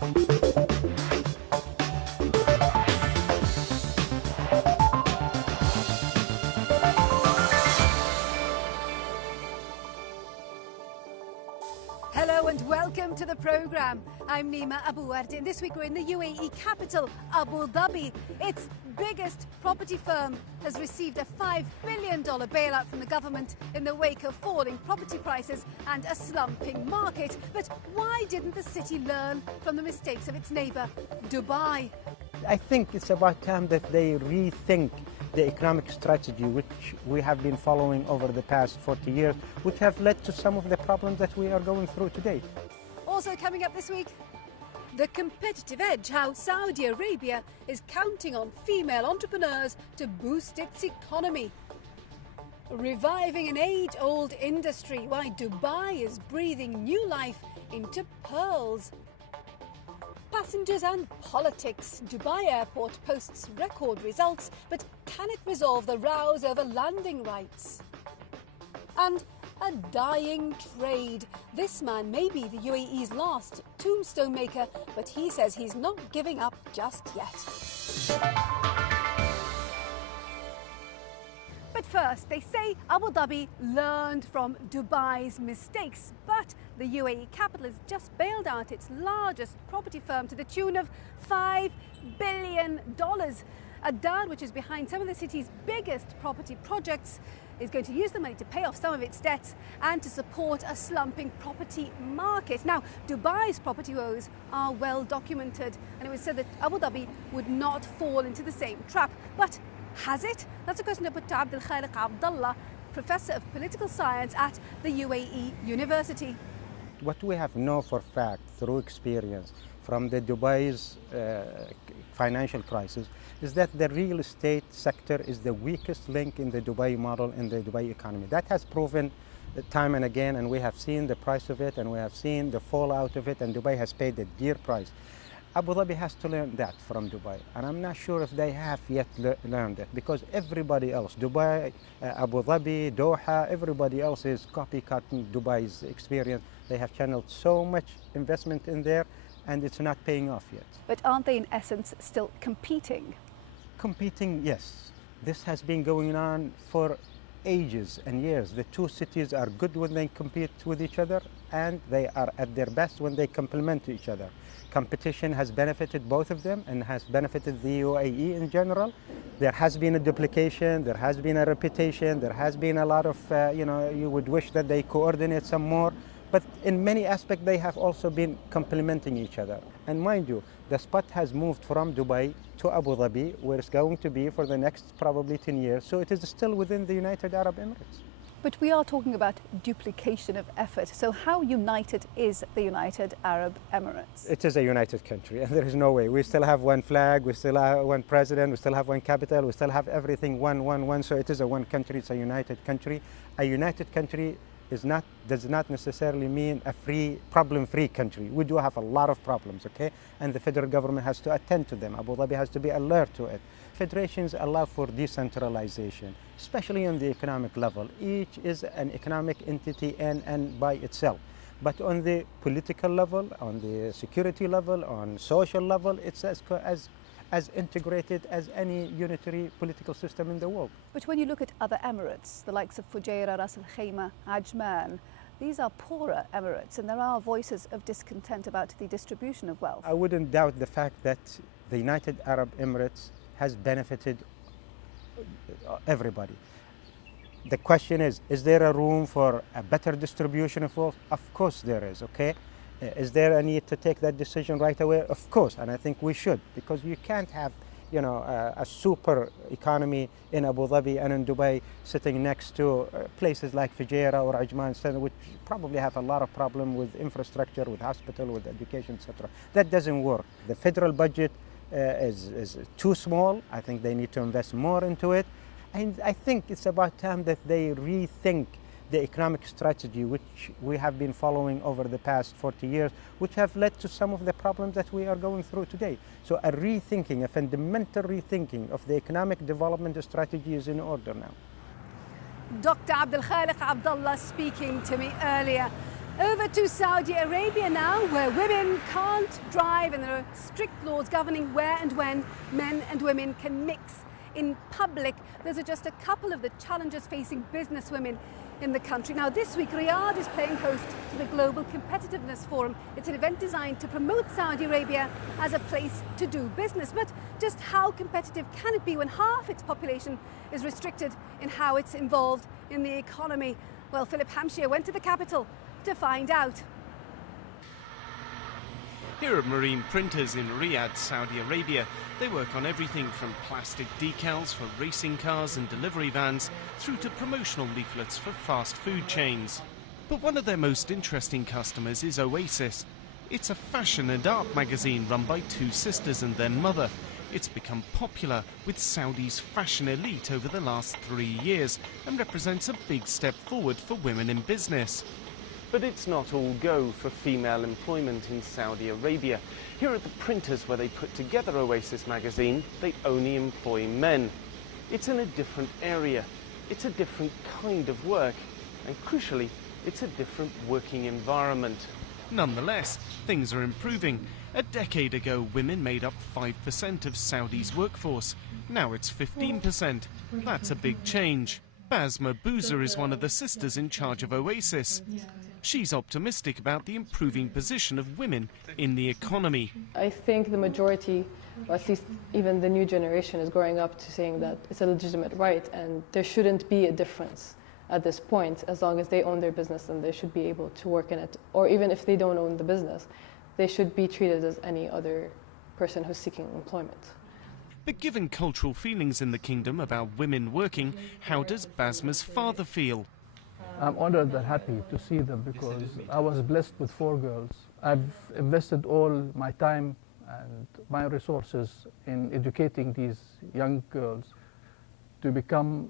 Hello and welcome to the programme. I'm Nima Abouard, and this week we're in the UAE capital, Abu Dhabi. Its biggest property firm has received a $5 billion bailout from the government in the wake of falling property prices and a slumping market. But why didn't the city learn from the mistakes of its neighbour, Dubai? I think it's about time that they rethink the economic strategy which we have been following over the past 40 years, which have led to some of the problems that we are going through today. Also coming up this week, the competitive edge, how Saudi Arabia is counting on female entrepreneurs to boost its economy. Reviving an age-old industry, why Dubai is breathing new life into pearls. Passengers and politics. Dubai Airport posts record results, but can it resolve the rows over landing rights? And a dying trade. This man may be the UAE's last tombstone maker, but he says he's not giving up just yet. But first, they say Abu Dhabi learned from Dubai's mistakes, but the UAE capital has just bailed out its largest property firm to the tune of $5 billion. Adad, which is behind some of the city's biggest property projects, is going to use the money to pay off some of its debts and to support a slumping property market. Now, Dubai's property woes are well documented, and it was said that Abu Dhabi would not fall into the same trap. But has it? That's a question I put to Abdel Khaliq Abdallah, Professor of Political Science at the UAE University. What we have known for fact through experience from the Dubai's financial crisis is that the real estate sector is the weakest link in the Dubai model, in the Dubai economy. That has proven time and again, and we have seen the price of it, and we have seen the fallout of it, and Dubai has paid a dear price. Abu Dhabi has to learn that from Dubai, and I'm not sure if they have yet learned it, because everybody else, Dubai, Abu Dhabi, Doha, everybody else is copycatting Dubai's experience. They have channeled so much investment in there, and it's not paying off yet. But aren't they in essence still competing? Competing, yes. This has been going on for ages and years. The two cities are good when they compete with each other, and they are at their best when they complement each other. Competition has benefited both of them and has benefited the UAE in general. There has been a duplication, there has been a reputation, there has been a lot of, you would wish that they coordinate some more. But in many aspects, they have also been complementing each other. And mind you, the spot has moved from Dubai to Abu Dhabi, where it's going to be for the next probably 10 years. So it is still within the United Arab Emirates. But we are talking about duplication of effort. So how united is the United Arab Emirates? It is a united country, and there is no way. We still have one flag, we still have one president, we still have one capital, we still have everything one. So it is a one country, it's a united country. A united country does not necessarily mean a problem-free country. We do have a lot of problems, okay? And the federal government has to attend to them. Abu Dhabi has to be alert to it. Federations allow for decentralization, especially on the economic level. Each is an economic entity and by itself. But on the political level, on the security level, on social level, it's as integrated as any unitary political system in the world. But when you look at other emirates, the likes of Fujairah, Ras Al Khaimah, Ajman, these are poorer emirates, and there are voices of discontent about the distribution of wealth. I wouldn't doubt the fact that the United Arab Emirates has benefited everybody. The question is there a room for a better distribution of wealth? Of course there is, okay? Is there a need to take that decision right away? Of course, and I think we should, because you can't have, a super economy in Abu Dhabi and in Dubai sitting next to places like Fujairah or Ajman, which probably have a lot of problem with infrastructure, with hospital, with education, etc. That doesn't work. The federal budget is too small. I think they need to invest more into it. And I think it's about time that they rethink the economic strategy which we have been following over the past 40 years, which have led to some of the problems that we are going through today. So a fundamental rethinking of the economic development strategy is in order now. Dr. Abdel Khaliq Abdallah speaking to me earlier. Over to Saudi Arabia now, where women can't drive and there are strict laws governing where and when men and women can mix in public. Those are just a couple of the challenges facing businesswomen in the country. Now this week, Riyadh is playing host to the Global Competitiveness Forum. It's an event designed to promote Saudi Arabia as a place to do business. But just how competitive can it be when half its population is restricted in how it's involved in the economy? Well, Philip Hampshire went to the capital to find out. Here at Marine Printers in Riyadh, Saudi Arabia, they work on everything from plastic decals for racing cars and delivery vans through to promotional leaflets for fast food chains. But one of their most interesting customers is Oasis. It's a fashion and art magazine run by two sisters and their mother. It's become popular with Saudi's fashion elite over the last 3 years and represents a big step forward for women in business. But it's not all go for female employment in Saudi Arabia. Here at the printers where they put together Oasis magazine, they only employ men. It's in a different area. It's a different kind of work. And crucially, it's a different working environment. Nonetheless, things are improving. A decade ago, women made up 5% of Saudi's workforce. Now it's 15%. That's a big change. Basma Boozer is one of the sisters in charge of Oasis. She's optimistic about the improving position of women in the economy. I think the majority, or at least even the new generation, is growing up to saying that it's a legitimate right and there shouldn't be a difference at this point. As long as they own their business, and they should be able to work in it. Or even if they don't own the business, they should be treated as any other person who's seeking employment. But given cultural feelings in the kingdom about women working, how does Basma's father feel? I'm honored and happy to see them because I was blessed with 4 girls. I've invested all my time and my resources in educating these young girls to become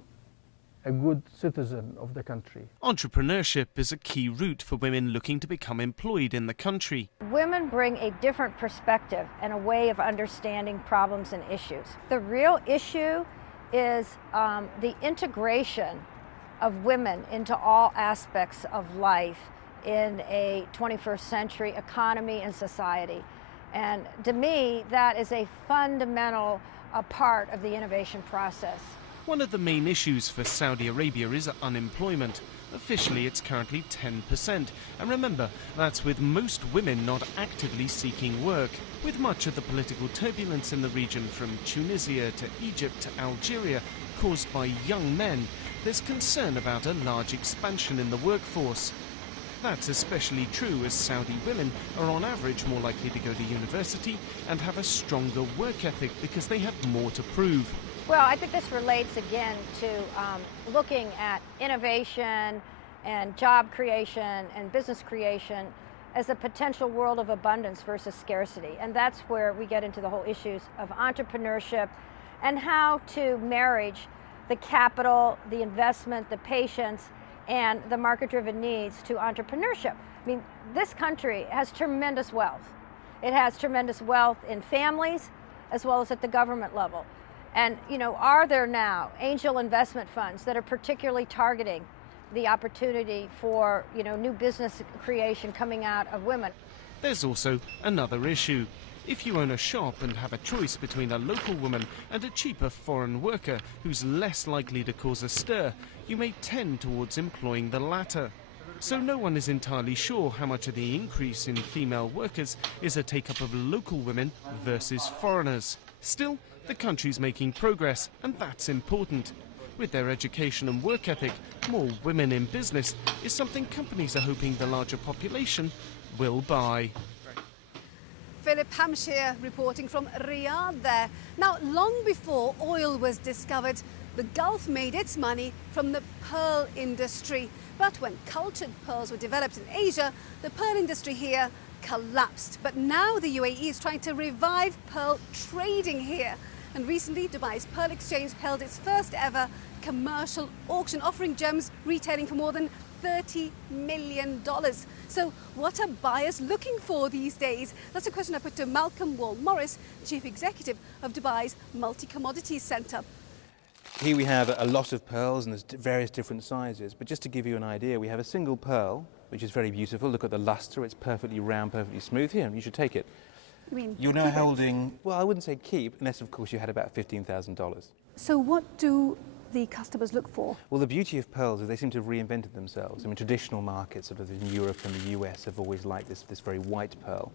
a good citizen of the country. Entrepreneurship is a key route for women looking to become employed in the country. Women bring a different perspective and a way of understanding problems and issues. The real issue is the integration of women into all aspects of life in a 21st century economy and society. And to me, that is a fundamental part of the innovation process. One of the main issues for Saudi Arabia is unemployment. Officially, it's currently 10%. And remember, that's with most women not actively seeking work. With much of the political turbulence in the region, from Tunisia to Egypt to Algeria, caused by young men, there's concern about a large expansion in the workforce. That's especially true as Saudi women are on average more likely to go to university and have a stronger work ethic because they have more to prove. Well, I think this relates again to looking at innovation and job creation and business creation as a potential world of abundance versus scarcity. And that's where we get into the whole issues of entrepreneurship and how to marriage the capital, the investment, the patience, and the market-driven needs to entrepreneurship. I mean, this country has tremendous wealth. It has tremendous wealth in families as well as at the government level. And, you know, are there now angel investment funds that are particularly targeting the opportunity for, you know, new business creation coming out of women? There's also another issue. If you own a shop and have a choice between a local woman and a cheaper foreign worker who's less likely to cause a stir, you may tend towards employing the latter. So no one is entirely sure how much of the increase in female workers is a take-up of local women versus foreigners. Still, the country's making progress, and that's important. With their education and work ethic, more women in business is something companies are hoping the larger population will buy. Philip Hampshire reporting from Riyadh there. Now, long before oil was discovered, the Gulf made its money from the pearl industry. But when cultured pearls were developed in Asia, the pearl industry here collapsed. But now the UAE is trying to revive pearl trading here. And recently, Dubai's Pearl Exchange held its first ever commercial auction, offering gems retailing for more than $30 million. So what are buyers looking for these days? That's a question I put to Malcolm Wall-Morris, Chief Executive of Dubai's Multi-Commodities Centre. Here we have a lot of pearls and there's various different sizes, but just to give you an idea, we have a single pearl which is very beautiful. Look at the luster, it's perfectly round, perfectly smooth. Here, you should take it. I mean, You're now keep it. holding, well, I wouldn't say keep, unless of course you had about $15,000. So what do the customers look for? Well, the beauty of pearls is they seem to have reinvented themselves. I mean, traditional markets, sort of in Europe and the US, have always liked this very white pearl.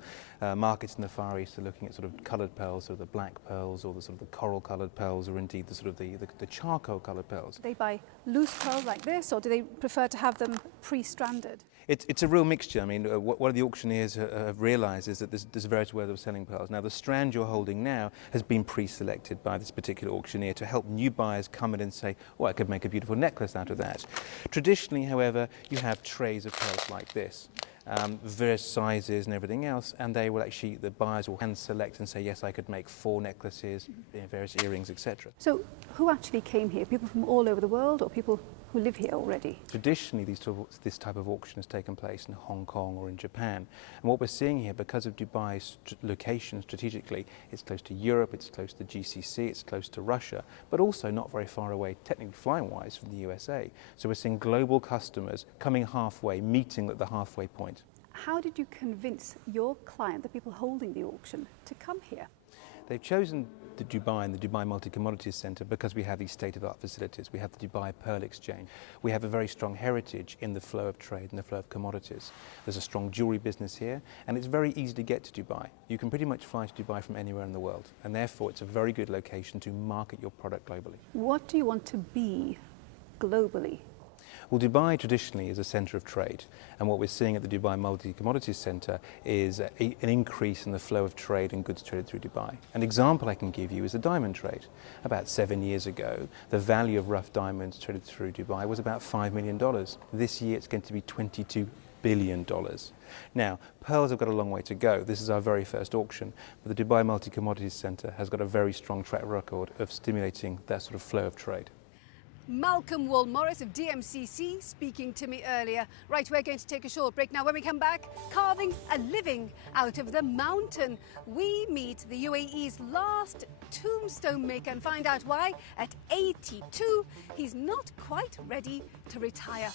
Markets in the Far East are looking at sort of coloured pearls, so the black pearls, or the sort of the coral-coloured pearls, or indeed the sort of the charcoal-coloured pearls. Do they buy loose pearls like this, or do they prefer to have them pre-stranded? It's a real mixture. I mean, what the auctioneers have realised is that there's a variety of ways of selling pearls. Now, the strand you're holding now has been pre-selected by this particular auctioneer to help new buyers come in and say, oh, I could make a beautiful necklace out of that. Traditionally, however, you have trays of pearls like this. Various sizes and everything else, and they will actually, the buyers will hand select and say, yes, I could make 4 necklaces, various earrings, etc. So who actually came here? People from all over the world, or people who live here already? Traditionally, this type of auction has taken place in Hong Kong or in Japan. And what we're seeing here, because of Dubai's location strategically, it's close to Europe, it's close to GCC, it's close to Russia, but also not very far away, technically flying-wise, from the USA. So we're seeing global customers coming halfway, meeting at the halfway point. How did you convince your client, the people holding the auction, to come here? They've chosen the Dubai and the Dubai Multi-Commodities Centre because we have these state-of-the-art facilities. We have the Dubai Pearl Exchange. We have a very strong heritage in the flow of trade and the flow of commodities. There's a strong jewellery business here, and it's very easy to get to Dubai. You can pretty much fly to Dubai from anywhere in the world, and therefore it's a very good location to market your product globally. What do you want to be globally? Well, Dubai traditionally is a centre of trade, and what we're seeing at the Dubai Multi-Commodities Centre is an increase in the flow of trade and goods traded through Dubai. An example I can give you is the diamond trade. About 7 years ago, the value of rough diamonds traded through Dubai was about $5 million. This year it's going to be $22 billion. Now, pearls have got a long way to go. This is our very first auction, but the Dubai Multi-Commodities Centre has got a very strong track record of stimulating that sort of flow of trade. Malcolm Wall-Morris of DMCC speaking to me earlier. Right, we're going to take a short break now. When we come back, carving a living out of the mountain. We meet the UAE's last tombstone maker and find out why, at 82, he's not quite ready to retire.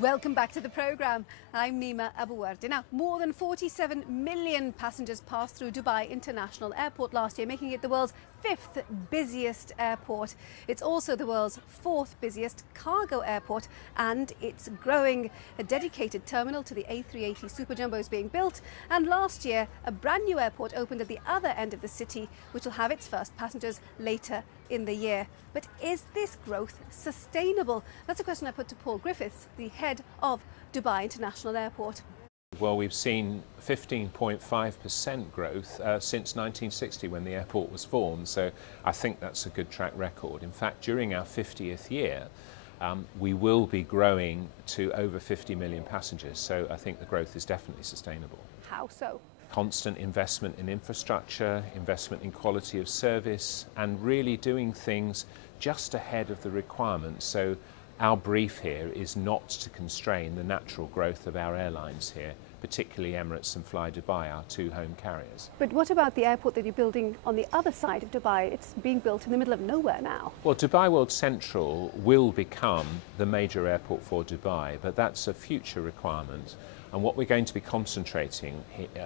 Welcome back to the programme. I'm Nima Abuwardi. Now, more than 47 million passengers passed through Dubai International Airport last year, making it the world's 5th busiest airport. It's also the world's 4th busiest cargo airport, and it's growing. A dedicated terminal to the A380 Super Jumbo is being built, and last year a brand new airport opened at the other end of the city, which will have its first passengers later in the year. But is this growth sustainable? That's a question I put to Paul Griffiths, the head of Dubai International Airport. Well, we've seen 15.5% growth since 1960 when the airport was formed, so I think that's a good track record. In fact, during our 50th year, we will be growing to over 50 million passengers, so I think the growth is definitely sustainable. How so? Constant investment in infrastructure, investment in quality of service, and really doing things just ahead of the requirements. So our brief here is not to constrain the natural growth of our airlines here, particularly Emirates and Fly Dubai, our 2 home carriers. But what about the airport that you're building on the other side of Dubai? It's being built in the middle of nowhere now. Well, Dubai World Central will become the major airport for Dubai, but that's a future requirement. And what we're going to be concentrating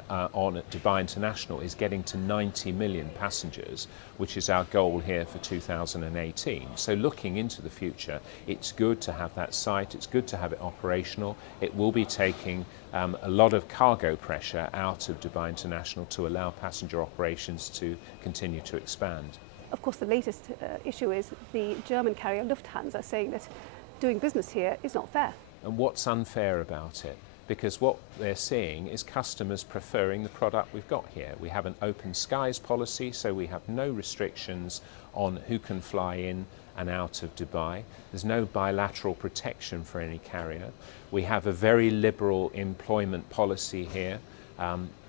on at Dubai International is getting to 90 million passengers, which is our goal here for 2018. So looking into the future, it's good to have that site, it's good to have it operational. It will be taking a lot of cargo pressure out of Dubai International to allow passenger operations to continue to expand. Of course, the latest issue is the German carrier Lufthansa saying that doing business here is not fair. And what's unfair about it? Because what they're seeing is customers preferring the product we've got here. We have an open skies policy, so we have no restrictions on who can fly in and out of Dubai. There's no bilateral protection for any carrier. We have a very liberal employment policy here.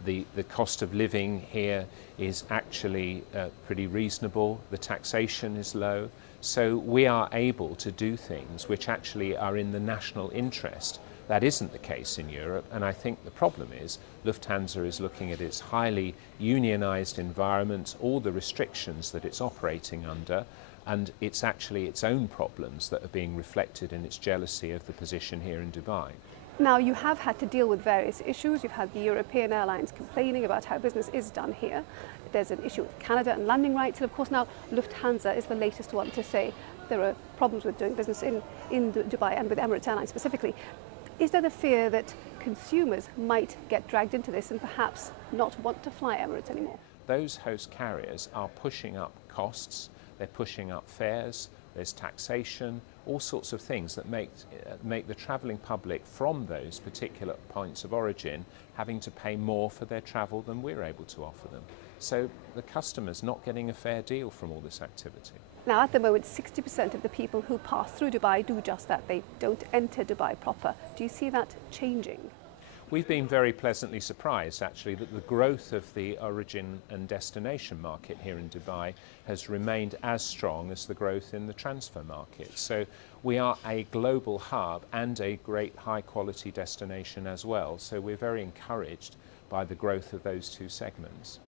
The cost of living here is actually pretty reasonable. The taxation is low. So we are able to do things which actually are in the national interest. That isn't the case in Europe, and I think the problem is Lufthansa is looking at its highly unionised environment, all the restrictions that it's operating under, and it's actually its own problems that are being reflected in its jealousy of the position here in Dubai. Now, you have had to deal with various issues. You've had the European airlines complaining about how business is done here. There's an issue with Canada and landing rights, and of course now Lufthansa is the latest one to say there are problems with doing business in Dubai and with Emirates Airlines specifically. Is there the fear that consumers might get dragged into this and perhaps not want to fly Emirates anymore? Those host carriers are pushing up costs, they're pushing up fares, there's taxation, all sorts of things that make the travelling public from those particular points of origin having to pay more for their travel than we're able to offer them. So the customer's not getting a fair deal from all this activity. Now, at the moment, 60% of the people who pass through Dubai do just that. They don't enter Dubai proper. Do you see that changing? We've been very pleasantly surprised, actually, that the growth of the origin and destination market here in Dubai has remained as strong as the growth in the transfer market. So we are a global hub and a great high-quality destination as well. So we're very encouraged by the growth of those two segments.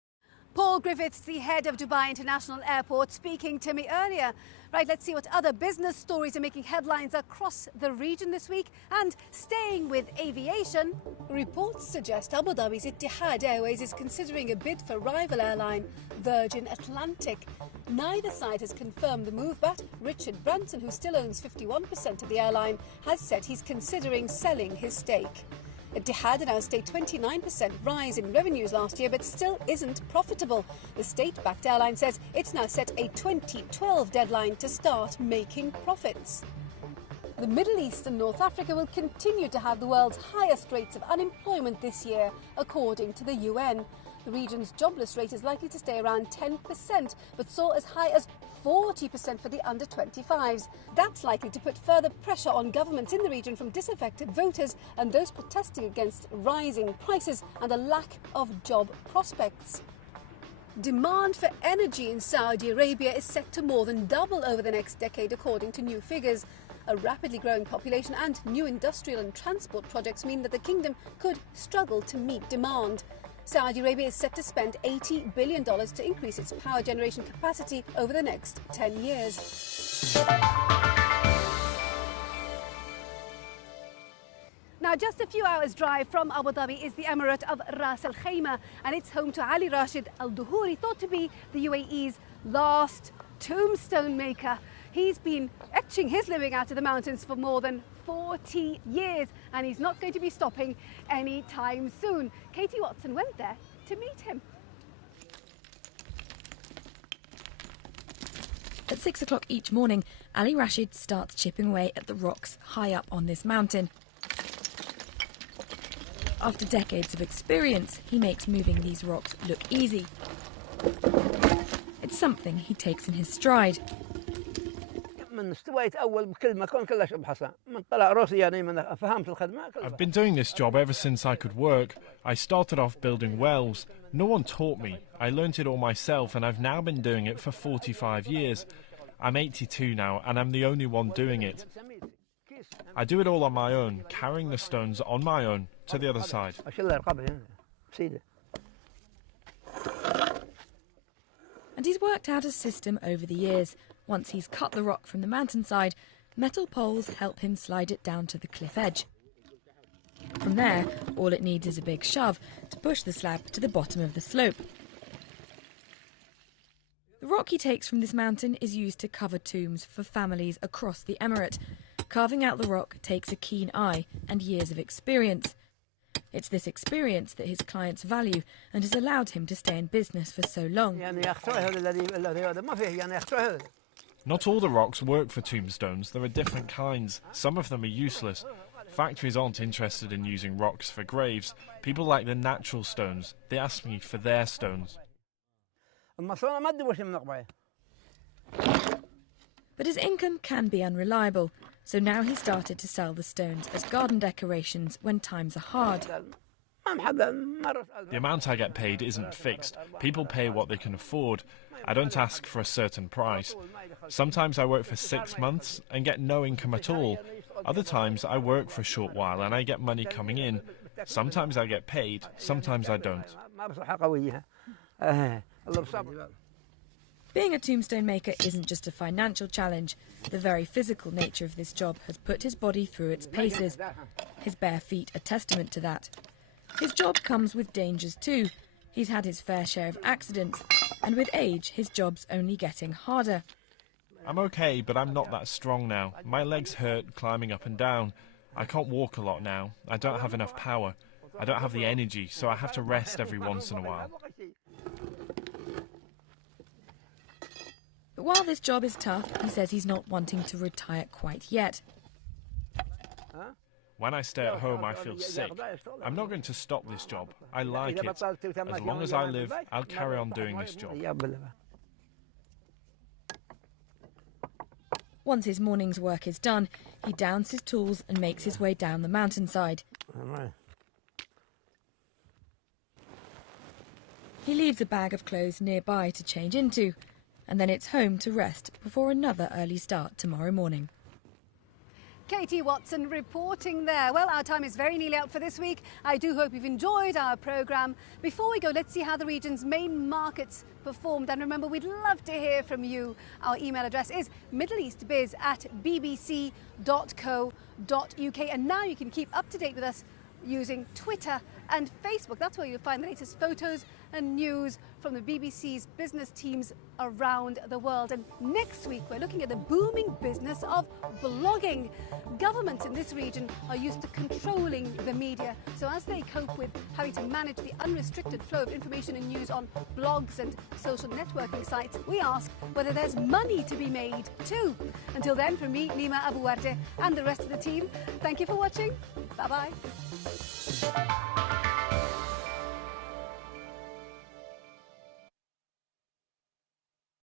Paul Griffiths, the head of Dubai International Airport, speaking to me earlier. Right, let's see what other business stories are making headlines across the region this week. And staying with aviation, reports suggest Abu Dhabi's Etihad Airways is considering a bid for rival airline Virgin Atlantic. Neither side has confirmed the move, but Richard Branson, who still owns 51% of the airline, has said he's considering selling his stake. Etihad announced a 29% rise in revenues last year, but still isn't profitable. The state-backed airline says it's now set a 2012 deadline to start making profits. The Middle East and North Africa will continue to have the world's highest rates of unemployment this year, according to the UN. The region's jobless rate is likely to stay around 10%, but soar as high as 40% for the under-25s. That's likely to put further pressure on governments in the region from disaffected voters and those protesting against rising prices and a lack of job prospects. Demand for energy in Saudi Arabia is set to more than double over the next decade, according to new figures. A rapidly growing population and new industrial and transport projects mean that the kingdom could struggle to meet demand. Saudi Arabia is set to spend $80 billion to increase its power generation capacity over the next 10 years. Now, just a few hours' drive from Abu Dhabi is the Emirate of Ras Al Khaimah, and it's home to Ali Rashid Al Duhouri, thought to be the UAE's last tombstone maker. He's been etching his living out of the mountains for more than 40 years, and he's not going to be stopping anytime soon. Katie Watson went there to meet him. At 6 o'clock each morning, Ali Rashid starts chipping away at the rocks high up on this mountain. After decades of experience, he makes moving these rocks look easy. It's something he takes in his stride. I've been doing this job ever since I could work. I started off building wells. No one taught me. I learnt it all myself, and I've now been doing it for 45 years. I'm 82 now, and I'm the only one doing it. I do it all on my own, carrying the stones on my own to the other side. And he's worked out a system over the years. Once he's cut the rock from the mountainside, metal poles help him slide it down to the cliff edge. From there, all it needs is a big shove to push the slab to the bottom of the slope. The rock he takes from this mountain is used to cover tombs for families across the emirate. Carving out the rock takes a keen eye and years of experience. It's this experience that his clients value and has allowed him to stay in business for so long. Not all the rocks work for tombstones. There are different kinds. Some of them are useless. Factories aren't interested in using rocks for graves. People like the natural stones. They ask me for their stones. But his income can be unreliable, so now he started to sell the stones as garden decorations when times are hard. The amount I get paid isn't fixed. People pay what they can afford. I don't ask for a certain price. Sometimes I work for 6 months and get no income at all. Other times I work for a short while and I get money coming in. Sometimes I get paid, sometimes I don't. Being a tombstone maker isn't just a financial challenge. The very physical nature of this job has put his body through its paces. His bare feet are testament to that. His job comes with dangers too. He's had his fair share of accidents, and with age, his job's only getting harder. I'm okay, but I'm not that strong now. My legs hurt climbing up and down. I can't walk a lot now. I don't have enough power. I don't have the energy, so I have to rest every once in a while. But while this job is tough, he says he's not wanting to retire quite yet. When I stay at home, I feel sick. I'm not going to stop this job. I like it. As long as I live, I'll carry on doing this job. Once his morning's work is done, he downs his tools and makes his way down the mountainside. He leaves a bag of clothes nearby to change into, and then it's home to rest before another early start tomorrow morning. Katie Watson reporting there. Well, our time is very nearly out for this week. I do hope you've enjoyed our programme. Before we go, let's see how the region's main markets performed. And remember, we'd love to hear from you. Our email address is middleeastbiz@bbc.co.uk. And now you can keep up to date with us using Twitter and Facebook. That's where you'll find the latest photos and news from the BBC's business teams around the world. And next week, we're looking at the booming business of blogging. Governments in this region are used to controlling the media. So as they cope with having to manage the unrestricted flow of information and news on blogs and social networking sites, we ask whether there's money to be made too. Until then, from me, Nima Abuarte, and the rest of the team, thank you for watching. Bye-bye.